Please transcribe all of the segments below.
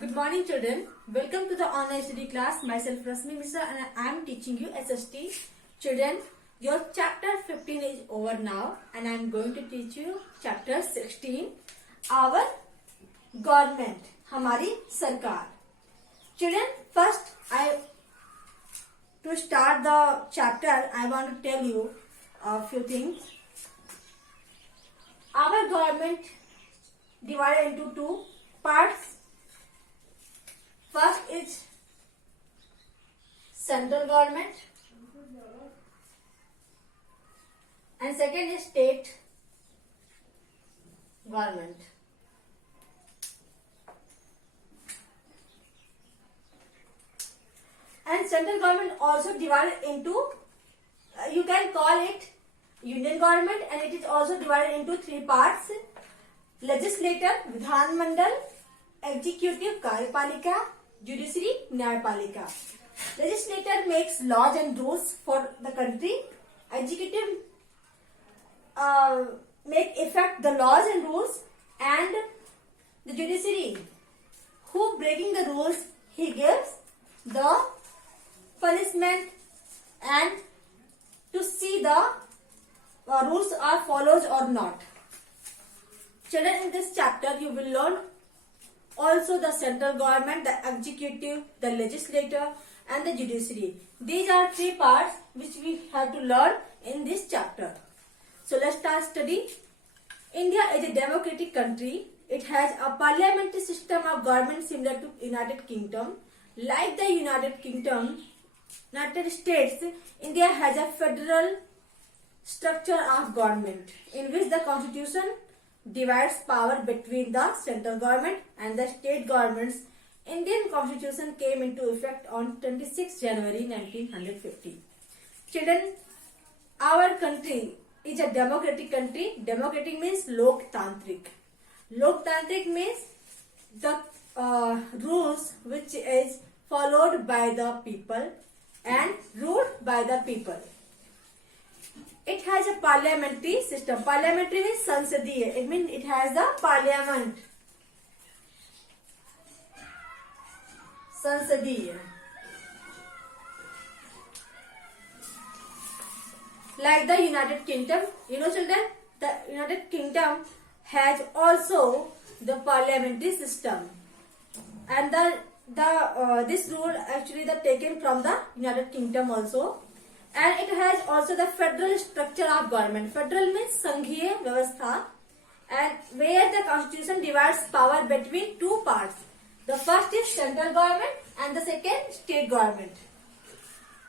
Good morning, children. Welcome to the online study class. Myself Rasmi Mishra and I am teaching you SST. Children, your chapter 15 is over now and I am going to teach you chapter 16. Our government, हमारी सरकार. Children, first to start the chapter, I want to tell you a few things. Our government divided into two parts. First is central government and second is state government. And central government also divided into, you can call it union government, and it is also divided into three parts: legislature, Vidhan Mandal, executive, Karyapalika, judiciary, Nyayapalika. Legislature makes laws and rules for the country. Executive make effect the laws and rules, and the judiciary, who breaking the rules, he gives the punishment and to see the rules are followed or not. Children, in this chapter you will learn also the central government, the executive, the legislature and the judiciary. These are three parts which we have to learn in this chapter. So let's start study. India is a democratic country. It has a parliamentary system of government similar to United Kingdom. Like the United States, India has a federal structure of government in which the constitution divides power between the central government and the state governments. Indian constitution came into effect on 26 January 1950. Children, our country is a democratic country. Democratic means Loktantrik. Loktantrik means the rules which is followed by the people and ruled by the people. It has a parliamentary system. Parliamentary means Sansadiya. It means it has the parliament. Sansadiya. Like the United Kingdom, children, the United Kingdom has also the parliamentary system, and this rule actually taken from the United Kingdom also. And it has also the federal structure of government. Federal means Sanghiya Vyavastha, and where the constitution divides power between two parts. The first is central government and the second state government.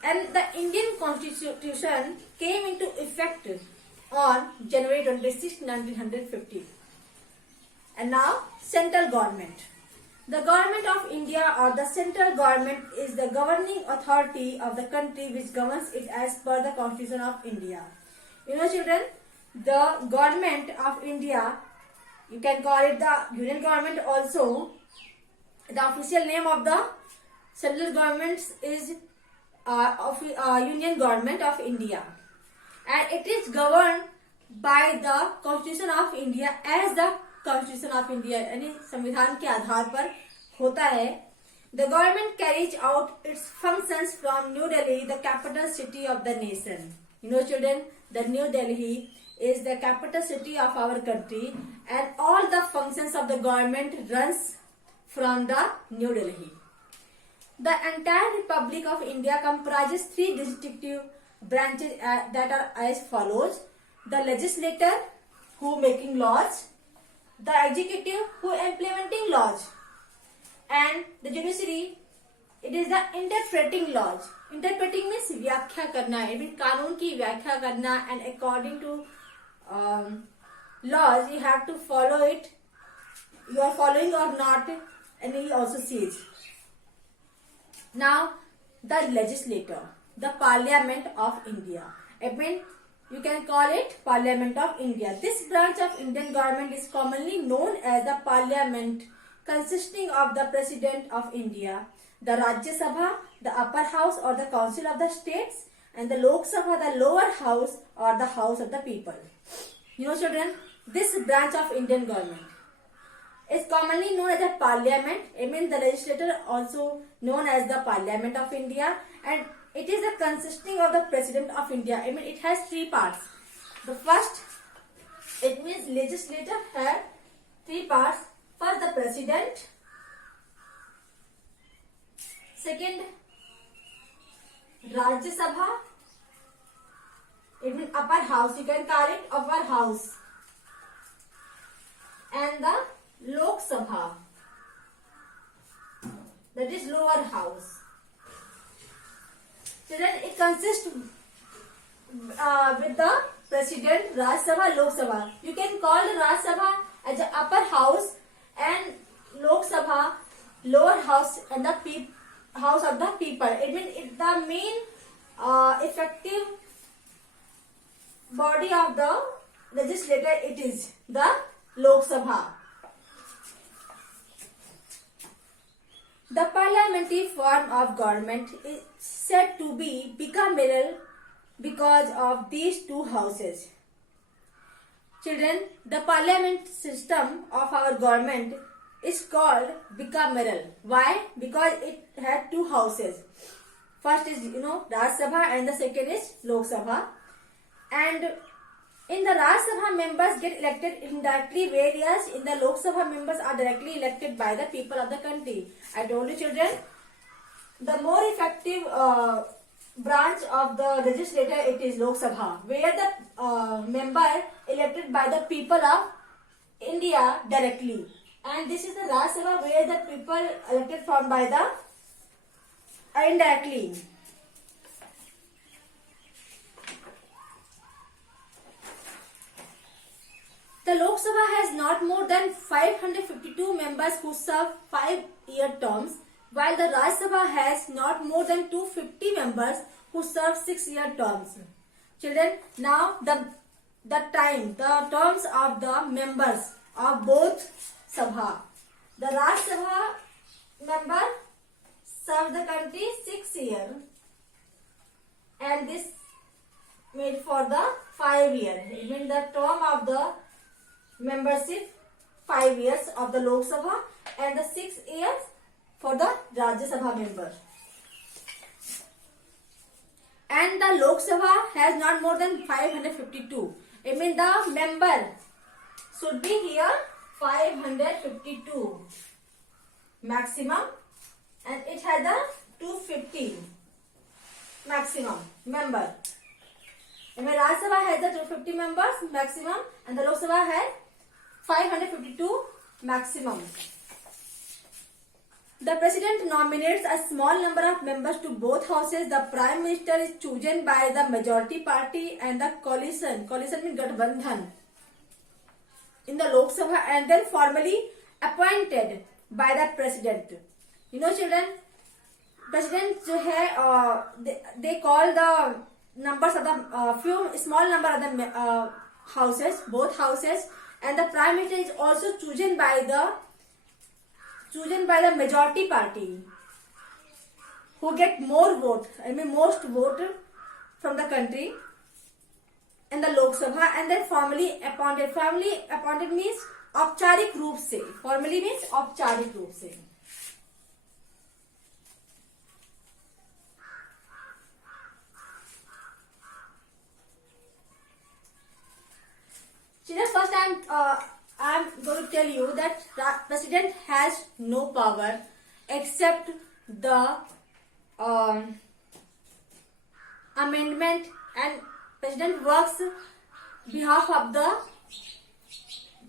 And the Indian constitution came into effect on January 26, 1950. And now central government. The government of India or the central government is the governing authority of the country which governs it as per the Constitution of India. Children, the government of India, you can call it the union government also. The official name of the central government is Union Government of India, and it is governed by the Constitution of India as the Constitution of India, यानी संविधान के आधार पर होता है. The government carries out its functions from New Delhi, the capital city of the nation. Children, the New Delhi is the capital city of our country, and all the functions of the government runs from the New Delhi. The entire Republic of India comprises three distinctive branches that are as follows: the legislature, who making laws; the executive, who implementing laws; and the judiciary, it is the interpreting laws. Interpreting means व्याख्या करना. It means कानून की व्याख्या करना, and according to laws you have to follow it. You are following or not, and he also sees. Now the legislature, the Parliament of India. It means you can call it Parliament of India. This branch of Indian government is commonly known as the Parliament, consisting of the President of India, the Rajya Sabha, the upper house or the council of the states, and the Lok Sabha, the lower house or the house of the people. Children, this branch of Indian government, is commonly known as a parliament. It means the legislature also known as the Parliament of India, and it is the consisting of the President of India. I mean, it has three parts. The first, it means legislature has three parts. First, the President. Second, Rajya Sabha. It means upper house. You can call it upper house. And the Lok Sabha, that is lower house. So then it consists with the President, Rajya Sabha, Lok Sabha. You can call the Rajya Sabha as the upper house and Lok Sabha lower house and the house of the people. It means it's the main effective body of the legislature. It is the Lok Sabha. The parliamentary form of government is said to be bicameral because of these two houses. Children, the parliament system of our government is called bicameral. Why? Because it had two houses. First is, Rajya Sabha, and the second is Lok Sabha. And in the Rajya Sabha, members get elected indirectly, whereas in the Lok Sabha, members are directly elected by the people of the country. I told you, children, the more effective branch of the legislature, it is Lok Sabha, where the member elected by the people of India directly. And this is the Rajya Sabha, where the people elected from by the indirectly. The Lok Sabha has not more than 552 members who serve 5-year terms, while the Rajya Sabha has not more than 250 members who serve 6-year terms. Children, now the terms of the members of both Sabha. The Rajya Sabha member serves the country 6 years, and this made for the 5 years. It means the term of the membership 5 years of the Lok Sabha and the 6 years for the Rajya Sabha member. And the Lok Sabha has not more than 552. It means the member should be here 552 maximum, and it has a 250 maximum member. And the Rajya Sabha has the 250 members maximum, and the Lok Sabha has 552 maximum. The President nominates a small number of members to both houses. The Prime Minister is chosen by the majority party and the coalition means Gathbandhan in the Lok Sabha, and then formally appointed by the President. Children, President जो है they call the numbers of the few small number of the houses, both houses, and the Prime Minister is also chosen by the majority party, who get more vote, most vote from the country in the Lok Sabha, and then formally appointed. Formally appointed means औपचारिक रूप से. Formally means औपचारिक रूप से. First I'm going to tell you that President has no power except the amendment, and President works behalf of the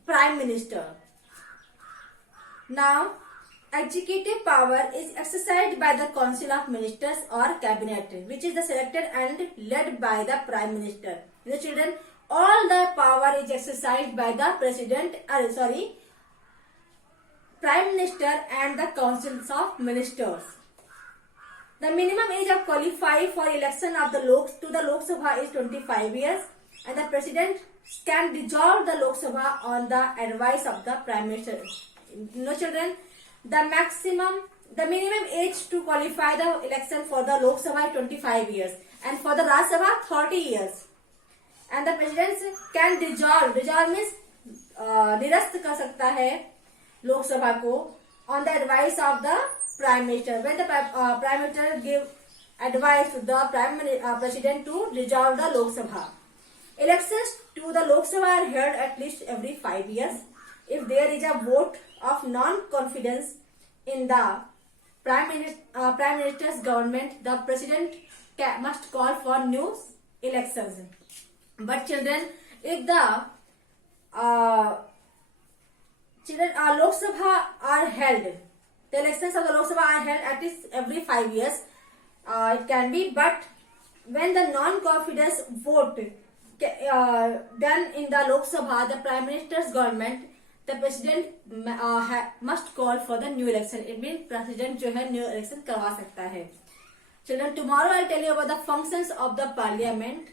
Prime Minister. Now, executive power is exercised by the Council of Ministers or Cabinet, which is selected and led by the Prime Minister. Children, all the power is exercised by the Prime Minister and the Councils of Ministers. The minimum age of qualify for election of the Lok Sabha is 25 years, and the President can dissolve the Lok Sabha on the advice of the Prime Minister. Children, the minimum age to qualify the election for the Lok Sabha is 25 years, and for the Rajya Sabha 30 years. And the President can dissolve means निरस्त कर सकता है लोकसभा को on the advice of the prime minister. When the prime minister give advice to the president to dissolve the Lok Sabha. Elections to the Lok Sabha are held at least every 5 years. If there is a vote of non-confidence in the prime minister's government, the president must call for new elections. But children, if the Lok Sabha are held, the elections of the Lok Sabha are held at least every 5 years. It can be, but when the non-confidence vote done in the Lok Sabha, the Prime Minister's government, the President must call for the new election. It means President जो है new election करवा सकता है. Children, tomorrow I'll tell you about the functions of the Parliament.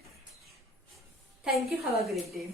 Thank you. Have a great day.